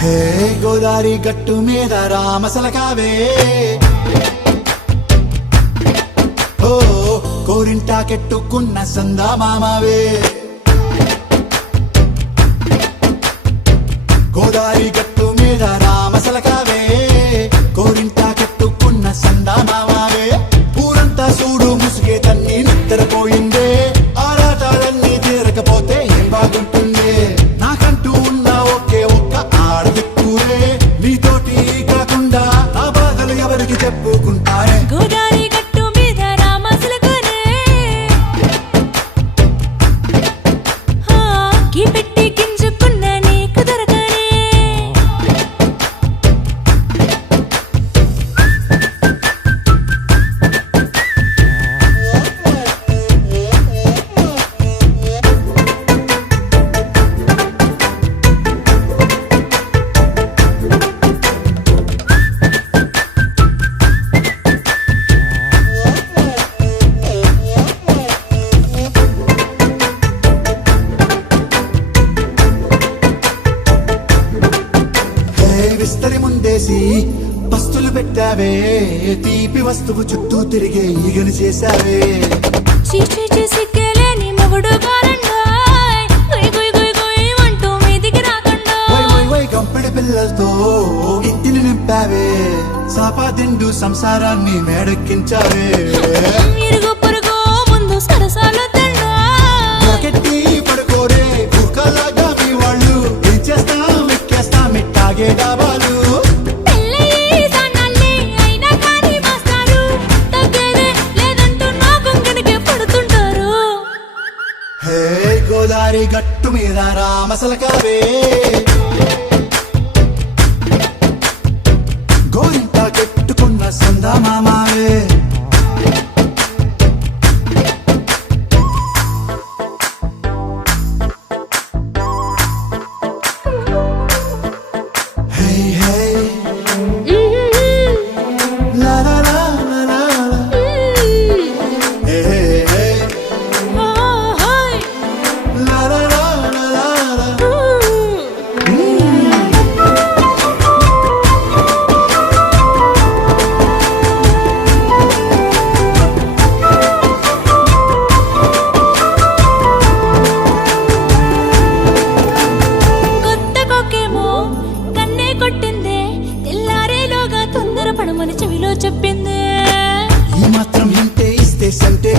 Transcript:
హే గోదారి గట్టు మీద రామసలకావే ఓ కోరింటాకెట్టుకున్న సందా మామావే గోదారి గట్టు మీద రామసలకావే కోరింటాకెట్టుకున్న సందా మామావే ఊరంతా చూడు ముసుగే తన్ని నిద్రపోయిందే ఆరాటాలన్నీ తీరకపోతే ఏం బాగుంటుంది నాకంటూ ఉన్న ఒకే ఒక్క ఆడదిక్కురే నీతోటి కాకుండా నా బాధలు ఎవరికి చెప్పుకుంటారే గోదారి గట్టు మీద రామసలకానే కి పెట్టి గింజుకున్న నీకు దొరకనే విస్తరి ముందేసి పస్తులు పెట్టావే తీపి వస్తువు చుట్టూ తిరిగే ఈగలు చేశావే చీచీ చేసి కేలేని మొగుడు కారండాయ్ గుయ్ గుయ్ గుయ్ గుయ్ అంటూ మీదికి రాకండా వై వై వై గంపెడి పిల్లలతో ఇంటిని నింపావే సాపాదిండు సంసారాన్ని మేడెక్కించావే ఇరుగు పొరుగు ముందు సరసాలు తండా నాకెట్టి పడుకోరే కుక్కలాగా మీ వాళ్ళు ఏం చేస్తాం ఎక్కేస్తాం ఇట్టాగే డాబాలు పెళ్ళయి సన్నాళ్ళే అయినా కానీ మాస్తారు తగ్గేదే లేదంటూ నా కొంగనికే పడుతుంటారు హే గోదారి గట్టు మీద రామసలకావే గోరింటా కట్టుకున్న సందా మామావే హే హే లా లా లా లా లా లా. హే హే హే హాయ్ లా లా లా లా లా లా. కొత్త కొక్కేమో కన్నే కొట్టిందే తెల్లారేలోగా తొందర పడమని చెవిలో చెప్పిందే ఈ మాత్రం హింటే ఇస్తే సంటే